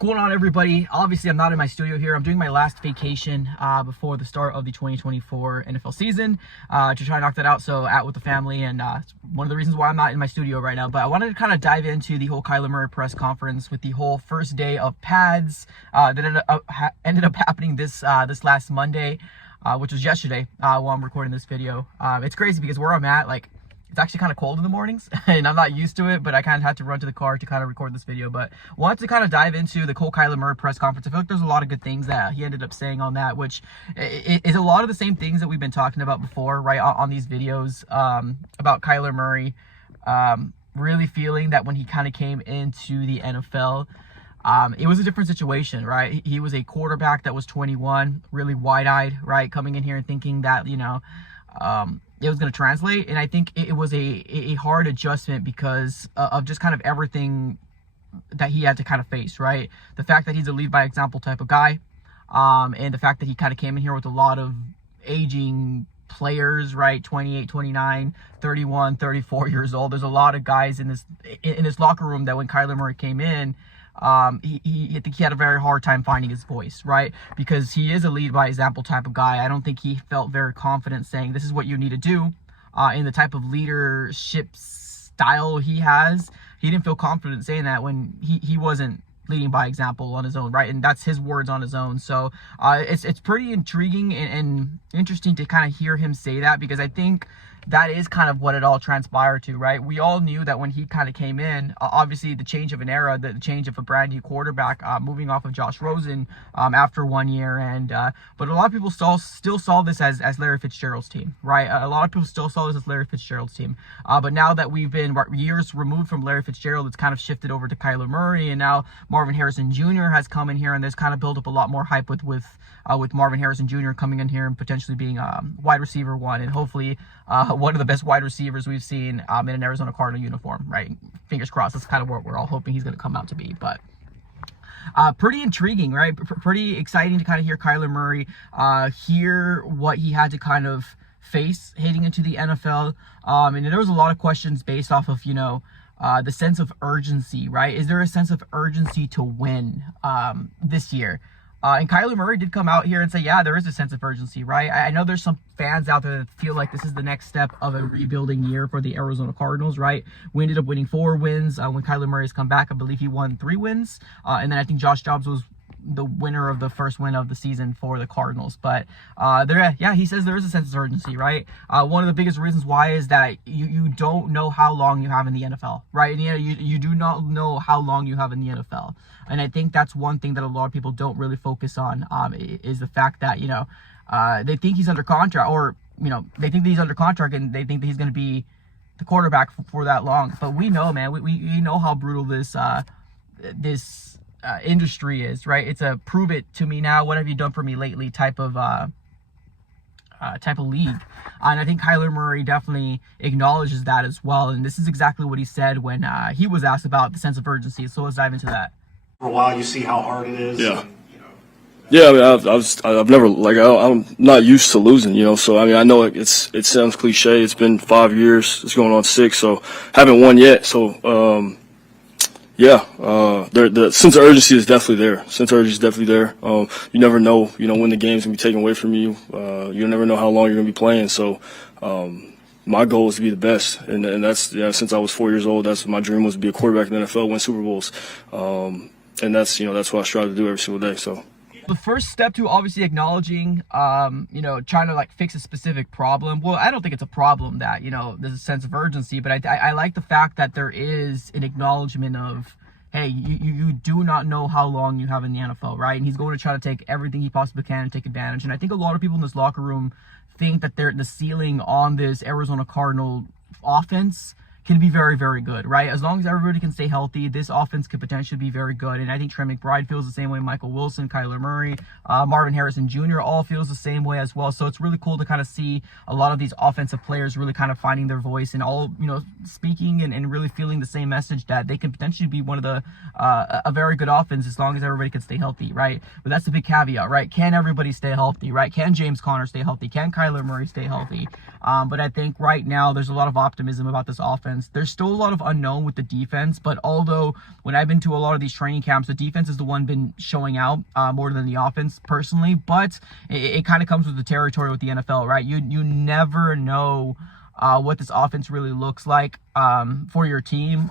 going on, everybody? Obviously, I'm not in my studio here. I'm doing my last vacation before the start of the 2024 NFL season to try and knock that out. So out with the family, and one of the reasons why I'm not in my studio right now. But I wanted to kind of dive into the whole Kyler Murray press conference with the whole first day of pads that ended up happening this last Monday, which was yesterday while I'm recording this video. It's crazy because where I'm at, like, it's actually kind of cold in the mornings and I'm not used to it, but I kind of had to run to the car to kind of record this video. But wanted to kind of dive into the whole Kyler Murray press conference. I feel like there's a lot of good things that he ended up saying on that, which is a lot of the same things that we've been talking about before, right, on these videos about Kyler Murray really feeling that when he kind of came into the NFL, it was a different situation, right? He was a quarterback that was 21, really wide-eyed, right, coming in here and thinking that, you know, it was going to translate. And I think it was a hard adjustment because of just kind of everything that he had to kind of face, right? The fact that he's a lead by example type of guy, and the fact that he kind of came in here with a lot of aging players, right? 28, 29, 31, 34 years old. There's a lot of guys in this locker room that when Kyler Murray came in, I think he had a very hard time finding his voice, right? Because he is a lead by example type of guy. I don't think he felt very confident saying this is what you need to do in the type of leadership style he has. He didn't feel confident saying that when he wasn't leading by example on his own, right? And that's his words on his own. So it's pretty intriguing and interesting to kind of hear him say that, because I think that is kind of what it all transpired to, right? We all knew that when he kind of came in, obviously the change of an era, the change of a brand new quarterback, moving off of Josh Rosen after 1 year, and but a lot of people still saw this as Larry Fitzgerald's team, right? A lot of people still saw this as Larry Fitzgerald's team, but now that we've been years removed from Larry Fitzgerald, it's kind of shifted over to Kyler Murray, and now Marvin Harrison Jr. has come in here, and there's kind of built up a lot more hype with Marvin Harrison Jr. coming in here and potentially being wide receiver one, and hopefully one of the best wide receivers we've seen in an Arizona Cardinal uniform, right? Fingers crossed. That's kind of what we're all hoping he's going to come out to be. But pretty intriguing, right? Pretty exciting to kind of hear Kyler Murray, hear what he had to kind of face heading into the NFL. And there was a lot of questions based off of, you know, the sense of urgency, right? Is there a sense of urgency to win this year? And Kyler Murray did come out here and say, yeah, there is a sense of urgency, right? I know there's some fans out there that feel like this is the next step of a rebuilding year for the Arizona Cardinals, right? We ended up winning 4 wins. When Kyler Murray's come back, I believe he won 3 wins. And then I think Josh Jacobs was the winner of the first win of the season for the Cardinals. But he says there is a sense of urgency, right? One of the biggest reasons why is that you don't know how long you have in the NFL, right? And you do not know how long you have in the NFL. And I think that's one thing that a lot of people don't really focus on, is the fact that, you know, they think he's under contract, or, you know, they think that he's under contract and they think that he's going to be the quarterback for that long. But we know, man, we know how brutal this industry is, right? It's a prove it to me now, what have you done for me lately type of league. And I think Kyler Murray definitely acknowledges that as well. And this is exactly what he said when he was asked about the sense of urgency. So let's dive into that. For a while, you see how hard it is. Yeah. Yeah, I mean, I've never, like, I'm not used to losing, you know. So I mean, I know it sounds cliche. It's been 5 years. It's going on 6. So haven't won yet. So the sense of urgency is definitely there. You never know, you know, when the game's gonna be taken away from you. You never know how long you're gonna be playing. So my goal is to be the best, and that's, yeah, since I was 4 years old, that's my dream, was to be a quarterback in the NFL, win Super Bowls, and that's, you know, that's what I strive to do every single day. So the first step to obviously acknowledging, you know, trying to like fix a specific problem. Well, I don't think it's a problem that, you know, there's a sense of urgency, but I like the fact that there is an acknowledgement of, hey, you do not know how long you have in the NFL, right? And he's going to try to take everything he possibly can and take advantage. And I think a lot of people in this locker room think that the ceiling on this Arizona Cardinal offense can be very, very good, right? As long as everybody can stay healthy, this offense could potentially be very good. And I think Trey McBride feels the same way. Michael Wilson, Kyler Murray, Marvin Harrison Jr. all feels the same way as well. So it's really cool to kind of see a lot of these offensive players really kind of finding their voice and all, you know, speaking and really feeling the same message that they can potentially be one of the a very good offense as long as everybody can stay healthy, right? But that's the big caveat, right? Can everybody stay healthy, right? Can James Conner stay healthy? Can Kyler Murray stay healthy? But I think right now there's a lot of optimism about this offense. offense. There's still a lot of unknown with the defense, but although when I've been to a lot of these training camps, the defense is the one been showing out more than the offense personally, but it kind of comes with the territory with the NFL, right? You never know what this offense really looks like for your team,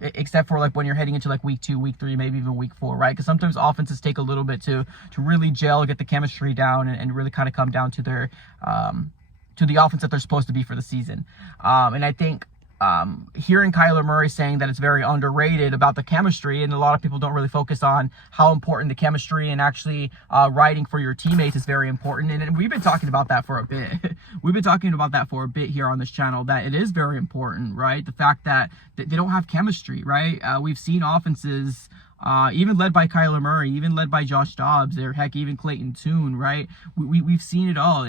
except for like when you're heading into like week 2, week 3, maybe even week 4, right? Because sometimes offenses take a little bit to really gel, get the chemistry down, and really kind of come down to their to the offense that they're supposed to be for the season. And I think hearing Kyler Murray saying that it's very underrated about the chemistry, and a lot of people don't really focus on how important the chemistry and actually riding for your teammates is very important. And we've been talking about that for a bit. We've been talking about that for a bit here on this channel, that it is very important, right? The fact that they don't have chemistry, right? We've seen offenses even led by Kyler Murray, even led by Josh Dobbs, or heck, even Clayton Tune, right? We've seen it all.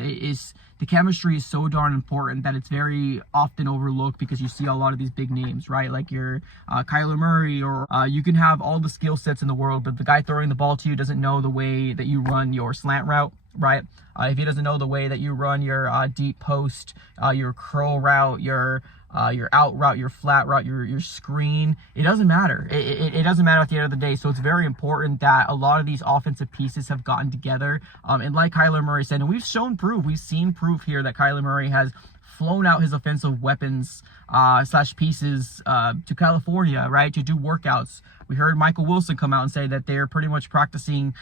The chemistry is so darn important that it's very often overlooked because you see a lot of these big names, right? Like your Kyler Murray, or you can have all the skill sets in the world, but the guy throwing the ball to you doesn't know the way that you run your slant route, right? If he doesn't know the way that you run your deep post, your curl route, your out route, your flat route, your screen, it doesn't matter. It doesn't matter at the end of the day. So it's very important that a lot of these offensive pieces have gotten together. And like Kyler Murray said, and we've seen proof here that Kyler Murray has flown out his offensive weapons / pieces to California, right, to do workouts. We heard Michael Wilson come out and say that they're pretty much practicing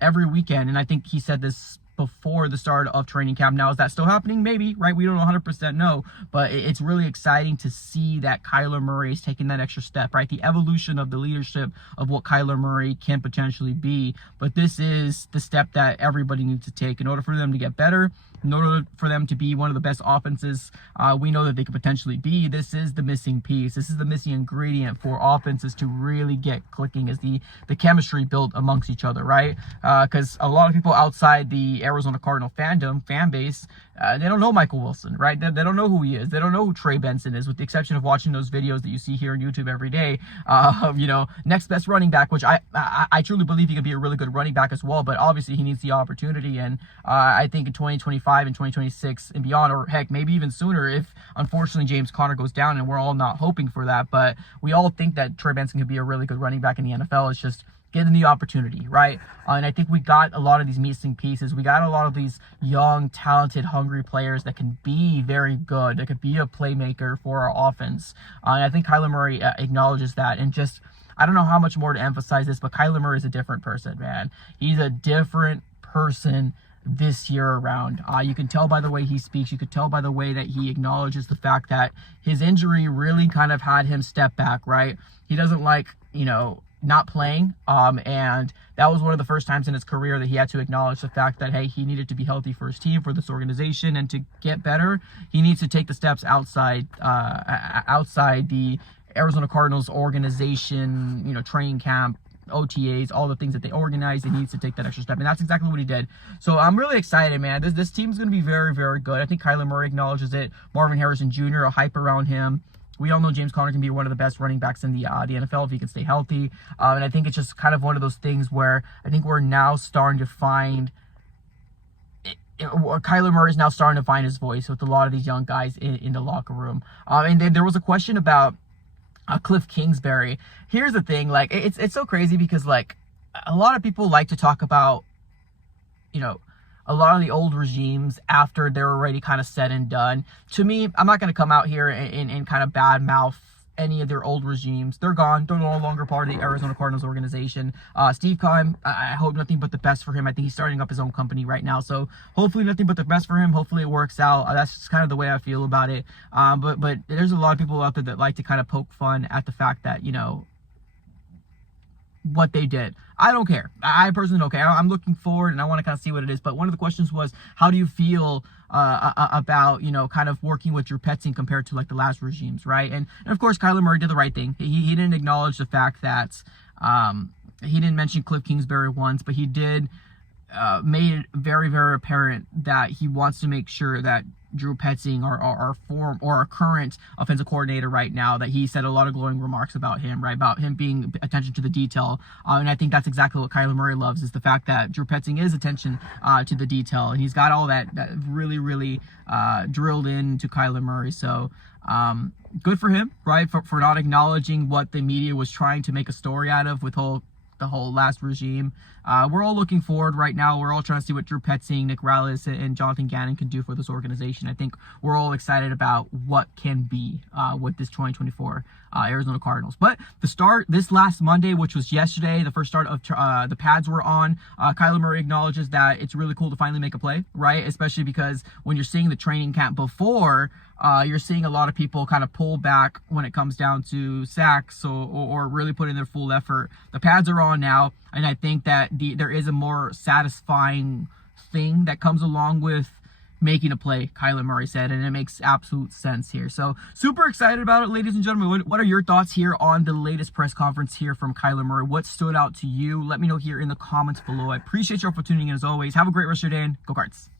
every weekend. And I think he said this before the start of training camp. Now, is that still happening? Maybe, right? We don't 100% know, but it's really exciting to see that Kyler Murray is taking that extra step, right? The evolution of the leadership of what Kyler Murray can potentially be. But this is the step that everybody needs to take in order for them to get better, in order for them to be one of the best offenses we know that they could potentially be. This is the missing piece. This is the missing ingredient for offenses to really get clicking, is the chemistry built amongst each other, right? Because a lot of people outside the Arizona Cardinal fan base, they don't know Michael Wilson, right? They don't know who he is. They don't know who Trey Benson is, with the exception of watching those videos that you see here on YouTube every day. Next best running back, which I truly believe he could be a really good running back as well, but obviously he needs the opportunity. And I think in 2025 and 2026 and beyond, or heck, maybe even sooner, if unfortunately James Conner goes down, and we're all not hoping for that, but we all think that Trey Benson could be a really good running back in the NFL. It's just getting the opportunity, right? And I think we got a lot of these missing pieces. We got a lot of these young, talented, hungry players that can be very good, that could be a playmaker for our offense. And I think Kyler Murray acknowledges that. And just, I don't know how much more to emphasize this, but Kyler Murray is a different person, man. He's a different person this year around. You can tell by the way he speaks. You could tell by the way that he acknowledges the fact that his injury really kind of had him step back, right? He doesn't like, not playing, and that was one of the first times in his career that he had to acknowledge the fact that, hey, he needed to be healthy for his team, for this organization, and to get better, he needs to take the steps outside the Arizona Cardinals organization, training camp, OTAs, all the things that they organize. He needs to take that extra step, and that's exactly what he did. So I'm really excited, man. This team's going to be very, very good. I think Kyler Murray acknowledges it. Marvin Harrison Jr., a hype around him. We all know James Conner can be one of the best running backs in the NFL if he can stay healthy. And I think it's just kind of one of those things where I think we're now starting to find Kyler Murray is now starting to find his voice with a lot of these young guys in the locker room. And then there was a question about Cliff Kingsbury. Here's the thing, like, it's so crazy because, like, a lot of people like to talk about, a lot of the old regimes after they're already kind of said and done. To me, I'm not going to come out here and kind of badmouth any of their old regimes. They're gone. They're no longer part of the Arizona Cardinals organization. Steve Keim, I hope nothing but the best for him. I think he's starting up his own company right now, so hopefully nothing but the best for him. Hopefully it works out. That's just kind of the way I feel about it. But there's a lot of people out there that like to kind of poke fun at the fact that, what they did. I don't care. I personally don't care. I'm looking forward and I want to kind of see what it is. But one of the questions was, how do you feel about, kind of working with your pet team compared to like the last regimes, right? And of course, Kyler Murray did the right thing. He didn't acknowledge the fact that he didn't mention Cliff Kingsbury once, but he did made it very, very apparent that he wants to make sure that Drew Petzing, our current offensive coordinator right now, that he said a lot of glowing remarks about him, right? About him being attention to the detail. And I think that's exactly what Kyler Murray loves, is the fact that Drew Petzing is attention to the detail. And he's got all that really drilled into Kyler Murray. So good for him, right? For not acknowledging what the media was trying to make a story out of with the whole last regime. We're all looking forward right now. We're all trying to see what Drew Petzing, Nick Rallis, and Jonathan Gannon can do for this organization. I think we're all excited about what can be with this 2024 Arizona Cardinals. But the start this last Monday, which was yesterday, the first start of the pads were on. Kyler Murray acknowledges that it's really cool to finally make a play, right? Especially because when you're seeing the training camp before, you're seeing a lot of people kind of pull back when it comes down to sacks or really put in their full effort. The pads are on now, and I think that there is a more satisfying thing that comes along with making a play, Kyler Murray said, and it makes absolute sense here. So super excited about it, ladies and gentlemen. What are your thoughts here on the latest press conference here from Kyler Murray? What stood out to you? Let me know here in the comments below. I appreciate you all for tuning in as always. Have a great rest of your day, and go Cards.